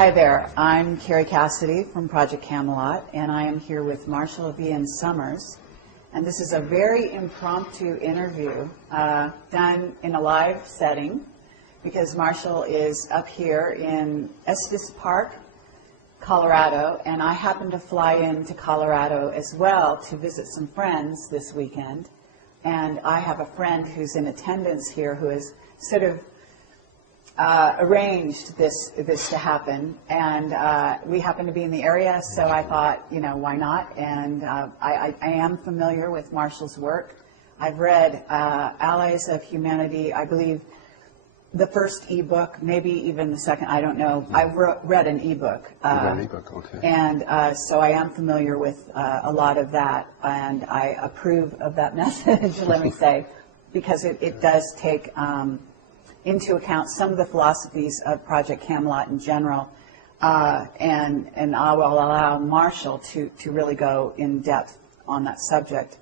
Hi there, I'm Carrie Cassidy from Project Camelot, and I am here with Marshall V. Summers. And this is a very impromptu interview done in a live setting because Marshall is up here in Estes Park, Colorado, and I happen to fly into Colorado as well to visit some friends this weekend. And I have a friend who's in attendance here who has sort of arranged this to happen, and we happen to be in the area, so I thought, you know, why not? And I am familiar with Marshall's work. I've read Allies of Humanity, I believe the first ebook, maybe even the second, I don't know. I read an ebook. Okay. And so I am familiar with a lot of that, and I approve of that message, let me say, because it does take into account some of the philosophies of Project Camelot in general, and I will allow Marshall to really go in depth on that subject.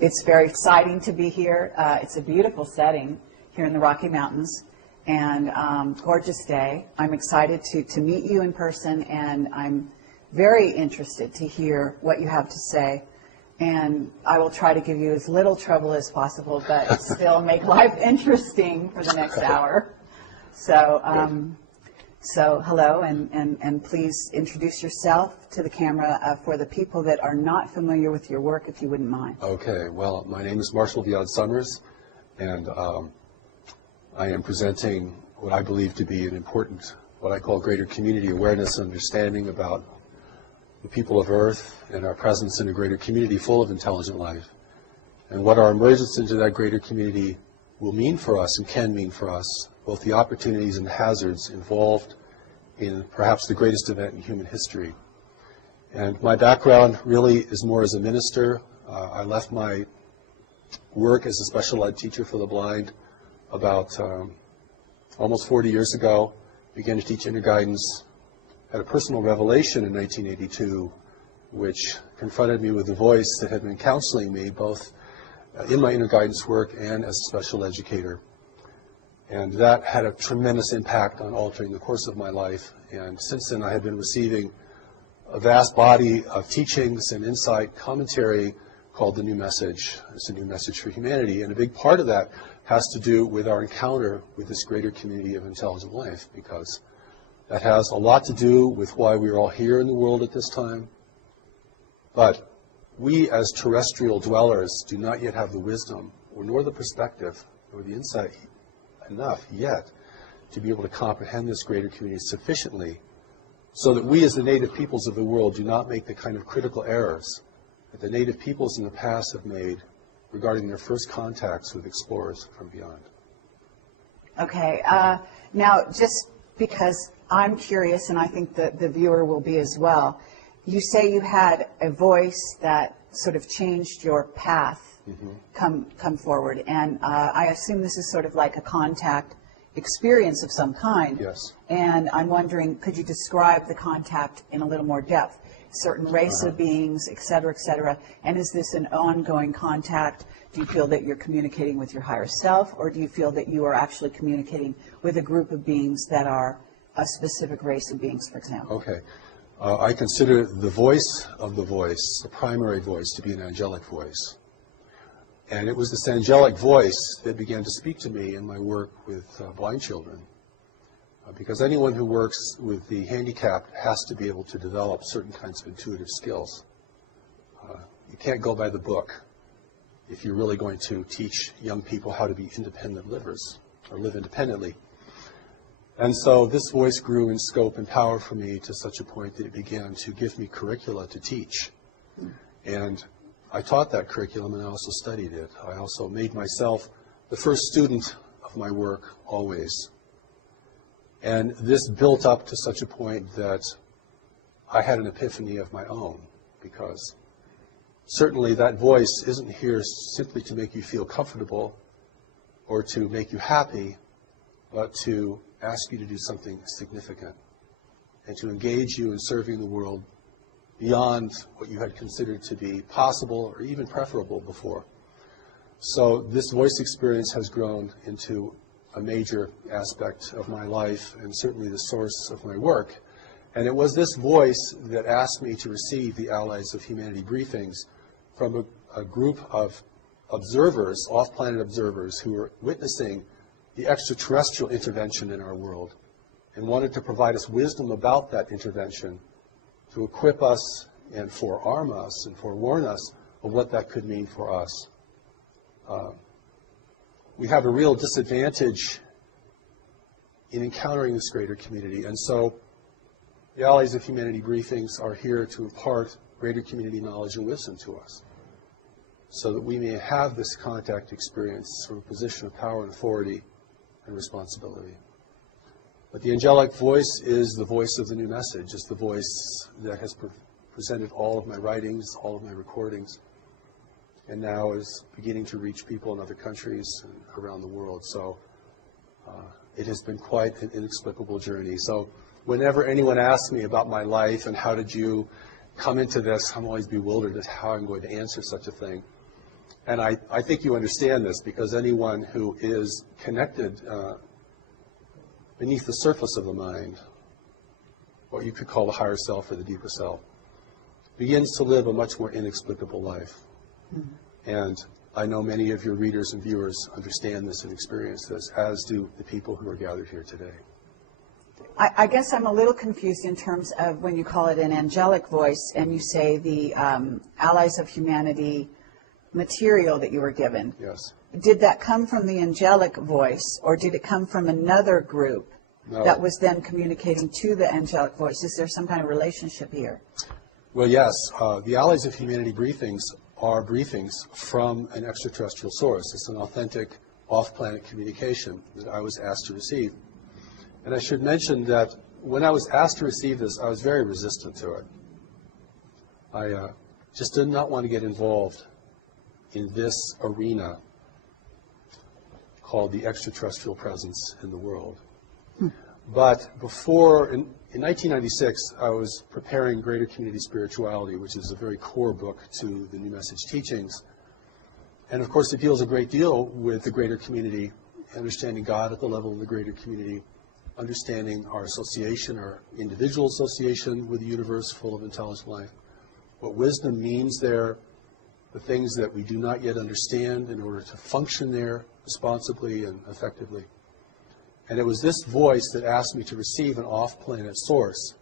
It's very exciting to be here. It's a beautiful setting here in the Rocky Mountains, and gorgeous day. I'm excited to meet you in person, and I'm very interested to hear what you have to say. And I will try to give you as little trouble as possible, but still make life interesting for the next hour. So, so hello, and please introduce yourself to the camera for the people that are not familiar with your work, if you wouldn't mind. Okay, well, my name is Marshall V. Summers, and I am presenting what I believe to be an important, what I call greater community awareness and understanding about the people of Earth and our presence in a greater community full of intelligent life, and what our emergence into that greater community will mean for us and can mean for us, both the opportunities and hazards involved in perhaps the greatest event in human history. And my background really is more as a minister. I left my work as a special ed teacher for the blind about almost 40 years ago, began to teach interguidance. Had a personal revelation in 1982, which confronted me with a voice that had been counseling me both in my inner guidance work and as a special educator. And that had a tremendous impact on altering the course of my life. And since then, I have been receiving a vast body of teachings and insight commentary called The New Message. It's a new message for humanity. And a big part of that has to do with our encounter with this greater community of intelligent life, because that has a lot to do with why we're all here in the world at this time. But we as terrestrial dwellers do not yet have the wisdom, or nor the perspective, or the insight enough yet to be able to comprehend this greater community sufficiently so that we as the native peoples of the world do not make the kind of critical errors that the native peoples in the past have made regarding their first contacts with explorers from beyond. Okay. Now, just because I'm curious, and I think that the viewer will be as well, you say you had a voice that sort of changed your path come forward, and I assume this is sort of like a contact experience of some kind. Yes. And I'm wondering, could you describe the contact in a little more depth? Certain race of beings, et cetera, and is this an ongoing contact? Do you feel that you're communicating with your higher self, or do you feel that you are actually communicating with a group of beings that are a specific race of beings, for example? Okay. I consider the voice of the voice, the primary voice, to be an angelic voice. And it was this angelic voice that began to speak to me in my work with blind children. Because anyone who works with the handicapped has to be able to develop certain kinds of intuitive skills. You can't go by the book if you're really going to teach young people how to be independent livers or live independently. And so this voice grew in scope and power for me to such a point that it began to give me curricula to teach. And I taught that curriculum, and I also studied it. I also made myself the first student of my work always. And this built up to such a point that I had an epiphany of my own, because certainly that voice isn't here simply to make you feel comfortable or to make you happy, but to ask you to do something significant and to engage you in serving the world beyond what you had considered to be possible or even preferable before. So this voice experience has grown into a major aspect of my life and certainly the source of my work. And it was this voice that asked me to receive the Allies of Humanity briefings from a group of observers, off-planet observers, who were witnessing the extraterrestrial intervention in our world and wanted to provide us wisdom about that intervention to equip us and forearm us and forewarn us of what that could mean for us. We have a real disadvantage in encountering this greater community, and so the Allies of Humanity briefings are here to impart greater community knowledge and wisdom to us, so that we may have this contact experience from a position of power and authority and responsibility. But the angelic voice is the voice of the new message. It's the voice that has presented all of my writings, all of my recordings, and now is beginning to reach people in other countries and around the world. So it has been quite an inexplicable journey. So whenever anyone asks me about my life and how did you come into this, I'm always bewildered at how I'm going to answer such a thing. And I think you understand this, because anyone who is connected beneath the surface of the mind, what you could call the higher self or the deeper self, begins to live a much more inexplicable life. Mm-hmm. And I know many of your readers and viewers understand this and experience this, as do the people who are gathered here today. I guess I'm a little confused in terms of when you call it an angelic voice and you say the Allies of Humanity material that you were given. Yes. Did that come from the angelic voice, or did it come from another group that was then communicating to the angelic voice? Is there some kind of relationship here? Well, yes. The Allies of Humanity briefings are briefings from an extraterrestrial source. It's an authentic off-planet communication that I was asked to receive. And I should mention that when I was asked to receive this, I was very resistant to it. I just did not want to get involved in this arena called the extraterrestrial presence in the world. But before, in 1996, I was preparing Greater Community Spirituality, which is a very core book to the New Message teachings. And of course, it deals a great deal with the greater community, understanding God at the level of the greater community, understanding our association, our individual association with the universe full of intelligent life, what wisdom means there, the things that we do not yet understand in order to function there responsibly and effectively. And it was this voice that asked me to receive an off-planet source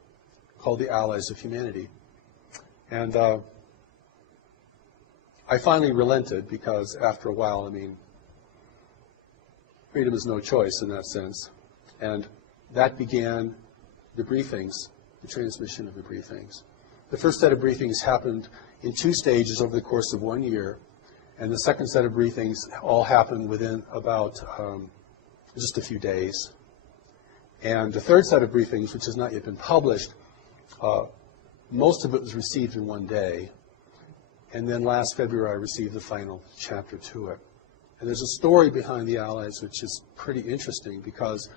called the Allies of Humanity. And I finally relented, because after a while, I mean, freedom is no choice in that sense. And that began the briefings, the transmission of the briefings. The first set of briefings happened in 2 stages over the course of 1 year, and the second set of briefings all happened within about just a few days. And the third set of briefings, which has not yet been published, most of it was received in 1 day. And then last February, I received the final chapter to it. And there's a story behind the Allies which is pretty interesting, because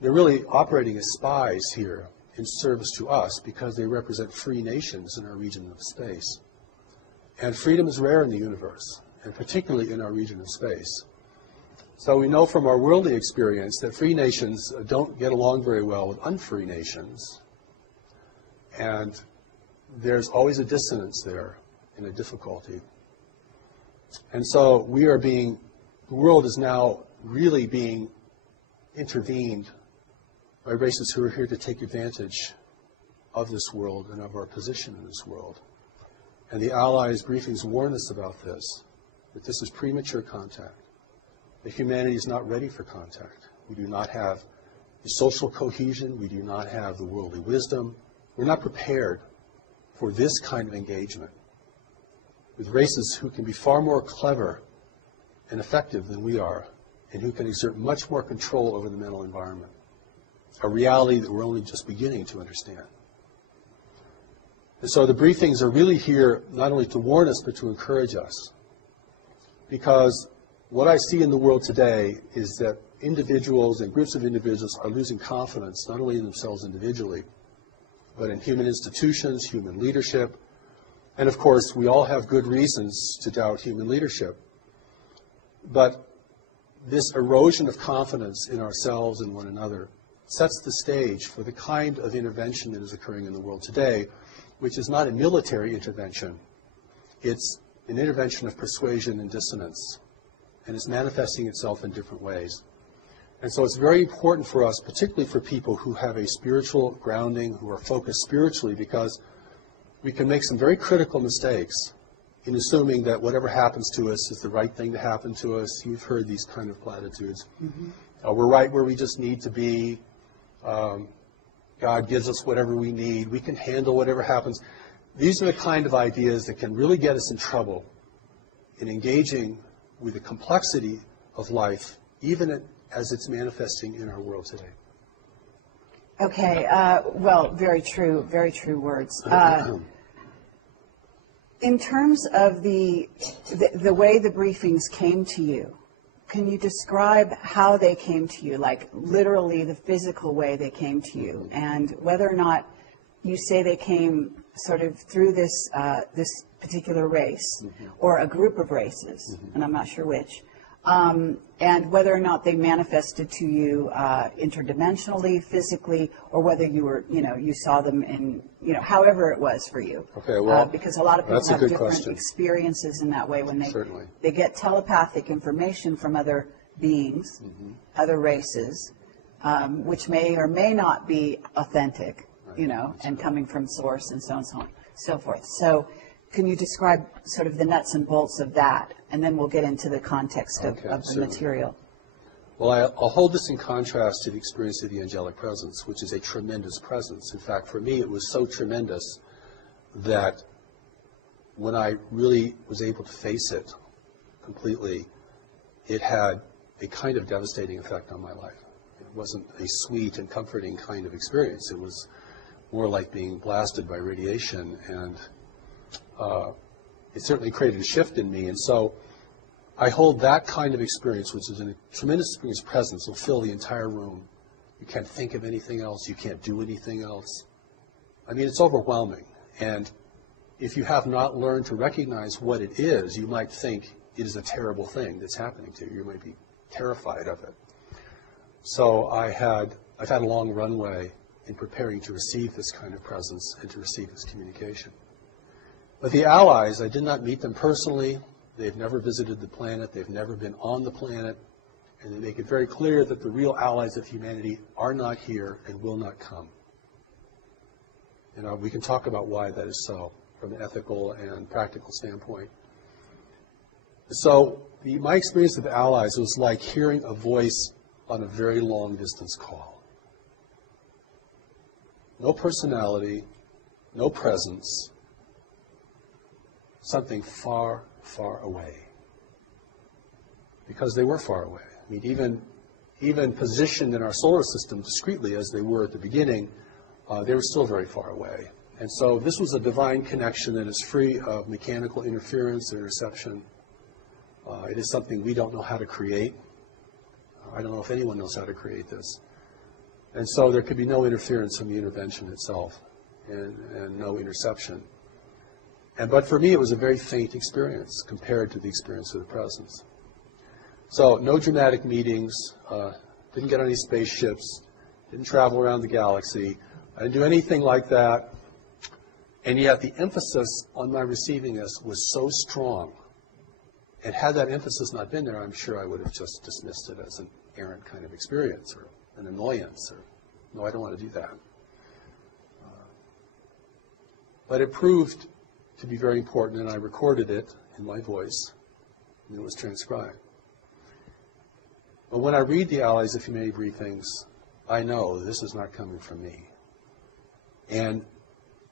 they're really operating as spies here in service to us, because they represent free nations in our region of space. And freedom is rare in the universe, and particularly in our region of space. So we know from our worldly experience that free nations don't get along very well with unfree nations. And there's always a dissonance there and a difficulty. And so the world is now really being intervened by races who are here to take advantage of this world and of our position in this world. And the Allies briefings warn us about this, that this is premature contact, that humanity is not ready for contact. We do not have the social cohesion. We do not have the worldly wisdom. We're not prepared for this kind of engagement with races who can be far more clever and effective than we are, and who can exert much more control over the mental environment, a reality that we're only just beginning to understand. And so the briefings are really here not only to warn us, but to encourage us. Because what I see in the world today is that individuals and groups of individuals are losing confidence, not only in themselves individually, but in human institutions, human leadership. And of course, we all have good reasons to doubt human leadership. But this erosion of confidence in ourselves and one another sets the stage for the kind of intervention that is occurring in the world today, which is not a military intervention. It's an intervention of persuasion and dissonance, and it's manifesting itself in different ways. And so it's very important for us, particularly for people who have a spiritual grounding, who are focused spiritually, because we can make some very critical mistakes in assuming that whatever happens to us is the right thing to happen to us. You've heard these kind of platitudes. We're right where we just need to be. God gives us whatever we need. We can handle whatever happens. These are the kind of ideas that can really get us in trouble in engaging with the complexity of life, even as it's manifesting in our world today. Okay, well, very true words. In terms of the way the briefings came to you, can you describe how they came to you, like literally the physical way they came to you, and whether or not you say they came sort of through this particular race or a group of races, and I'm not sure which, and whether or not they manifested to you interdimensionally, physically, or whether you were, you saw them in, however it was for you. Okay, well, because a lot of people have different question. experiences in that way when Certainly. they get telepathic information from other beings, other races, which may or may not be authentic, and coming from source and so on and so on, so forth. So can you describe sort of the nuts and bolts of that, and then we'll get into the context of the material. Well, I'll hold this in contrast to the experience of the angelic presence, which is a tremendous presence. In fact, for me, it was so tremendous that when I really was able to face it completely, it had a kind of devastating effect on my life. It wasn't a sweet and comforting kind of experience. It was more like being blasted by radiation, and it certainly created a shift in me. And so I hold that kind of experience, which is a tremendous experience presence, will fill the entire room. You can't think of anything else. You can't do anything else. I mean, it's overwhelming. And if you have not learned to recognize what it is, you might think it is a terrible thing that's happening to you. You might be terrified of it. So I've had a long runway in preparing to receive this kind of presence and to receive this communication. But the allies, I did not meet them personally. They've never visited the planet. They've never been on the planet. And they make it very clear that the real allies of humanity are not here and will not come. We can talk about why that is so from an ethical and practical standpoint. So my experience with the allies was like hearing a voice on a very long distance call. No personality, no presence, something far, far away. Because they were far away. I mean, even positioned in our solar system discreetly as they were at the beginning, they were still very far away. And so this was a divine connection that is free of mechanical interference or interception. It is something we don't know how to create. I don't know if anyone knows how to create this. And so there could be no interference from the intervention itself and no interception. But for me, it was a very faint experience compared to the experience of the presence. So no dramatic meetings, didn't get on any spaceships, didn't travel around the galaxy. I didn't do anything like that. And yet the emphasis on my receiving this was so strong. And had that emphasis not been there, I'm sure I would have just dismissed it as an errant kind of experience or an annoyance. Or, no, I don't want to do that. But it proved to be very important, and I recorded it in my voice, and it was transcribed. But when I read the Allies of Humanity briefings, I know this is not coming from me. And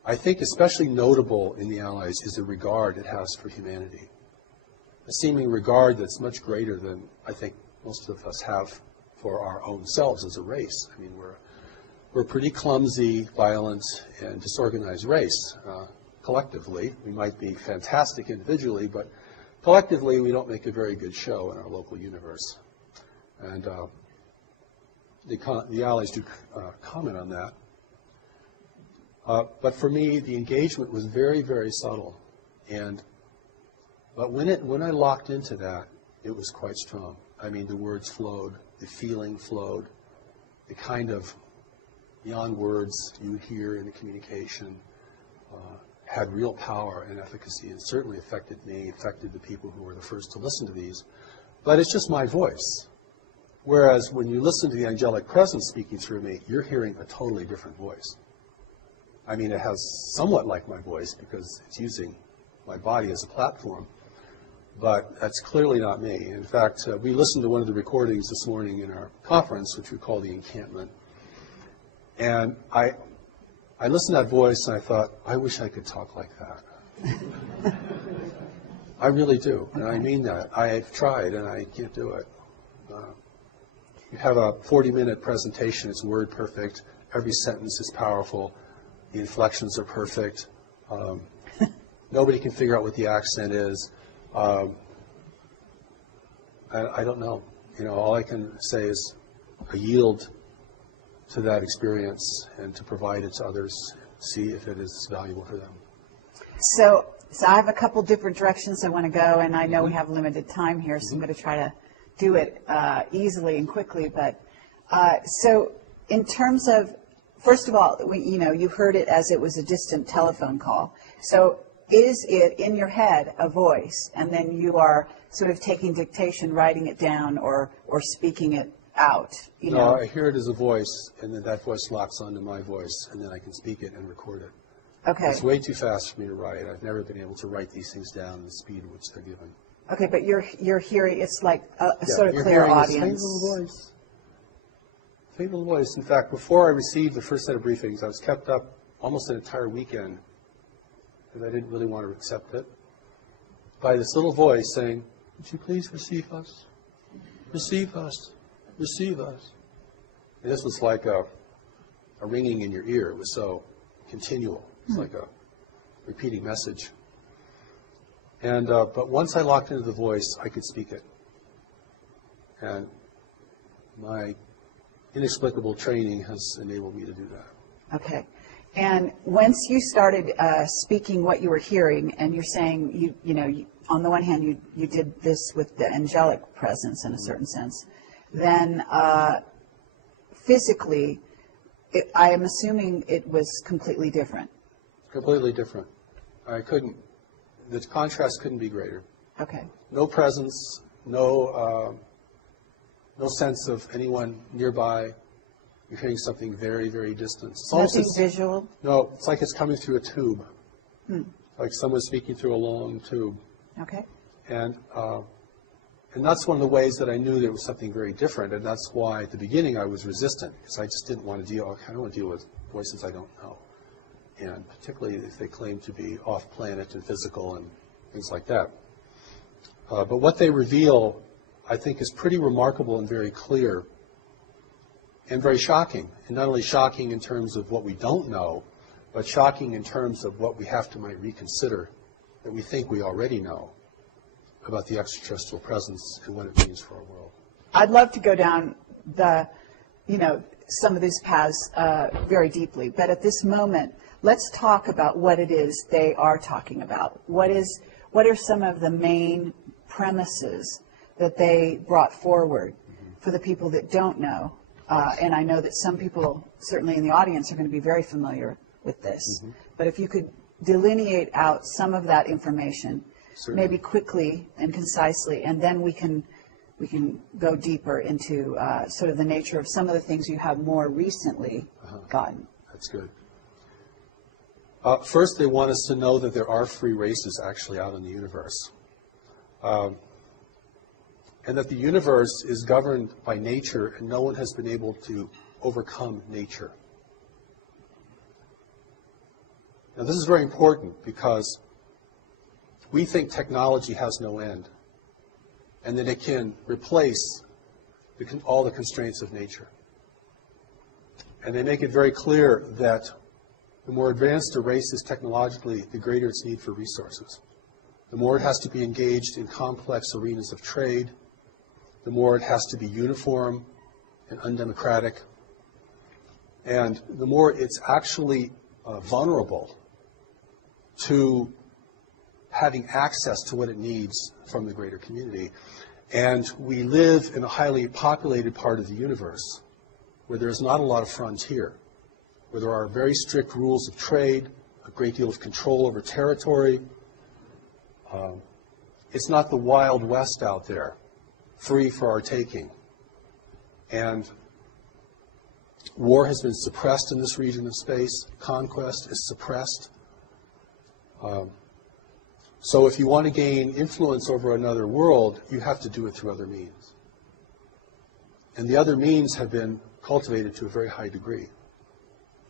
I think especially notable in the Allies is the regard it has for humanity. A seeming regard that's much greater than I think most of us have for our own selves as a race. I mean, we're a pretty clumsy, violent, and disorganized race. Collectively, we might be fantastic individually, but collectively we don't make a very good show in our local universe. And the Allies do comment on that. But for me, the engagement was very, very subtle. But when I locked into that, it was quite strong. I mean, the words flowed, the feeling flowed, the kind of beyond words you hear in the communication had real power and efficacy, and certainly affected me, affected the people who were the first to listen to these. But it's just my voice. Whereas when you listen to the angelic presence speaking through me, you're hearing a totally different voice. I mean, it has somewhat like my voice because it's using my body as a platform, but that's clearly not me. In fact, we listened to one of the recordings this morning in our conference, which we call the encampment, and I listened to that voice and I thought, I wish I could talk like that. I really do, and I mean that. I've tried and I can't do it. You have a 40-minute presentation, it's word perfect, every sentence is powerful, the inflections are perfect, nobody can figure out what the accent is. I don't know. You know, all I can say is I yield to that experience and to provide it to others, see if it is valuable for them. So I have a couple different directions I want to go, and I know we have limited time here, so I'm going to try to do it easily and quickly. But so in terms of, first of all, you heard it as it was a distant telephone call. So is it in your head a voice, and then you are sort of taking dictation, writing it down, or speaking it out? No, I hear it as a voice, and then that voice locks onto my voice, and then I can speak it and record it. Okay. It's way too fast for me to write. I've never been able to write these things down at the speed at which they're given. Okay, but you're hearing, it's like a sort of clear audience. Faint little voice. Faint little voice. In fact, before I received the first set of briefings, I was kept up almost an entire weekend because I didn't really want to accept it, by this little voice saying, would you please receive us? Receive us. Receive us. And this was like a ringing in your ear. It was so continual. It's like a repeating message. And but once I locked into the voice, I could speak it. And my inexplicable training has enabled me to do that. Okay. And once you started speaking what you were hearing, and you're saying, on the one hand, you did this with the angelic presence in a certain sense, then physically, I am assuming it was completely different. Completely different. The contrast couldn't be greater. Okay. No presence, no sense of anyone nearby. You're hearing something very, very distant. It's nothing visual? No, it's like it's coming through a tube. Like someone speaking through a long tube. Okay. And that's one of the ways that I knew there was something very different, and that's why at the beginning I was resistant, because I just didn't want to deal with voices I don't know, and particularly if they claim to be off-planet and physical and things like that. But what they reveal, I think, is pretty remarkable and very clear and very shocking, and not only shocking in terms of what we don't know, but shocking in terms of what we have to might reconsider that we think we already know about the extraterrestrial presence and what it means for our world. I'd love to go down some of these paths very deeply, but at this moment, let's talk about what it is they are talking about. What are some of the main premises that they brought forward for the people that don't know? And I know that some people, certainly in the audience, are going to be very familiar with this. But if you could delineate out some of that information, certainly, maybe quickly and concisely, and then we can go deeper into sort of the nature of some of the things you have more recently gotten. That's good. First, they want us to know that there are free races actually out in the universe. And that the universe is governed by nature, and no one has been able to overcome nature. Now, this is very important because we think technology has no end, and that it can replace all the constraints of nature. And they make it very clear that the more advanced a race is technologically, the greater its need for resources. The more it has to be engaged in complex arenas of trade, the more it has to be uniform and undemocratic, and the more it's actually vulnerable to having access to what it needs from the greater community. And we live in a highly populated part of the universe where there is not a lot of frontier, where there are very strict rules of trade, a great deal of control over territory. It's not the Wild West out there, free for our taking. And war has been suppressed in this region of space. Conquest is suppressed. So if you want to gain influence over another world, you have to do it through other means. And the other means have been cultivated to a very high degree.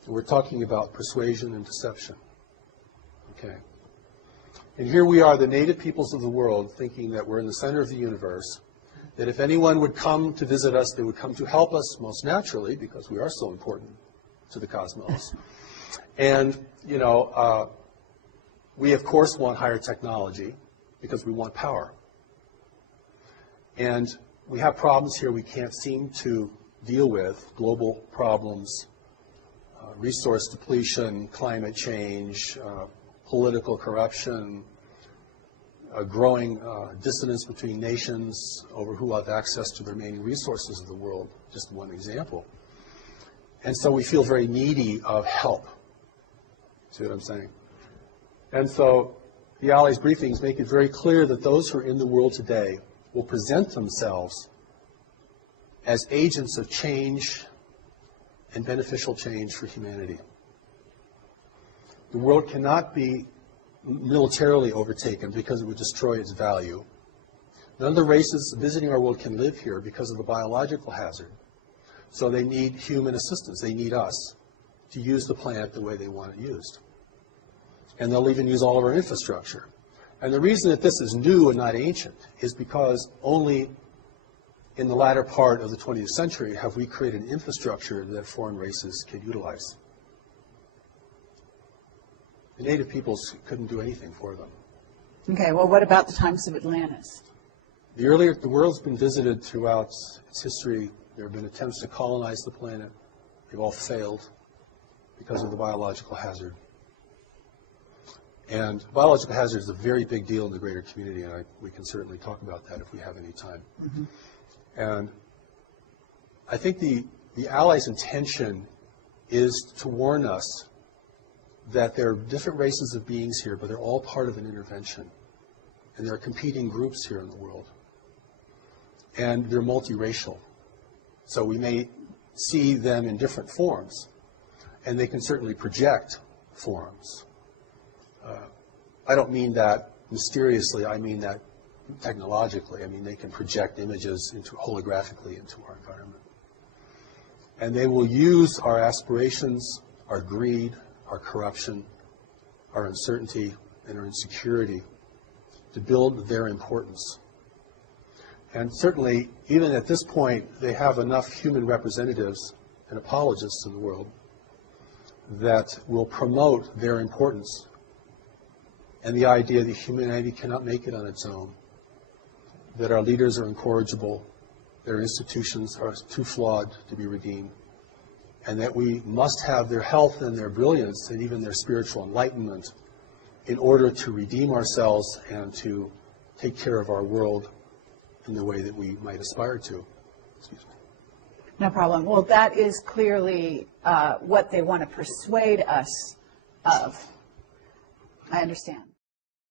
And we're talking about persuasion and deception. Okay. And here we are, the native peoples of the world, thinking that we're in the center of the universe, that if anyone would come to visit us, they would come to help us most naturally, because we are so important to the cosmos. And, you know, we, of course, want higher technology because we want power. And we have problems here we can't seem to deal with, global problems, resource depletion, climate change, political corruption, a growing dissonance between nations over who have access to the remaining resources of the world, just one example. And so we feel very needy of help. See what I'm saying? And so the Allies briefings make it very clear that those who are in the world today will present themselves as agents of change and beneficial change for humanity. The world cannot be militarily overtaken because it would destroy its value. None of the races visiting our world can live here because of the biological hazard. So they need human assistance. They need us to use the planet the way they want it used. And they'll even use all of our infrastructure. And the reason that this is new and not ancient is because only in the latter part of the 20th century have we created an infrastructure that foreign races can utilize. The native peoples couldn't do anything for them. Okay, well, what about the times of Atlantis? The world's been visited throughout its history. There have been attempts to colonize the planet. They've all failed because of the biological hazard. And biological hazard is a very big deal in the greater community, and we can certainly talk about that if we have any time. Mm-hmm. And I think the Allies' intention is to warn us that there are different races of beings here, but they're all part of an intervention. And there are competing groups here in the world. And they're multiracial. So we may see them in different forms, and they can certainly project forms. I don't mean that mysteriously, I mean that technologically. I mean, they can project images holographically into our environment. And they will use our aspirations, our greed, our corruption, our uncertainty, and our insecurity to build their importance. And certainly, even at this point, they have enough human representatives and apologists in the world that will promote their importance and the idea that humanity cannot make it on its own, that our leaders are incorrigible, their institutions are too flawed to be redeemed, and that we must have their health and their brilliance and even their spiritual enlightenment in order to redeem ourselves and to take care of our world in the way that we might aspire to. Excuse me. No problem. Well, that is clearly what they want to persuade us of. I understand.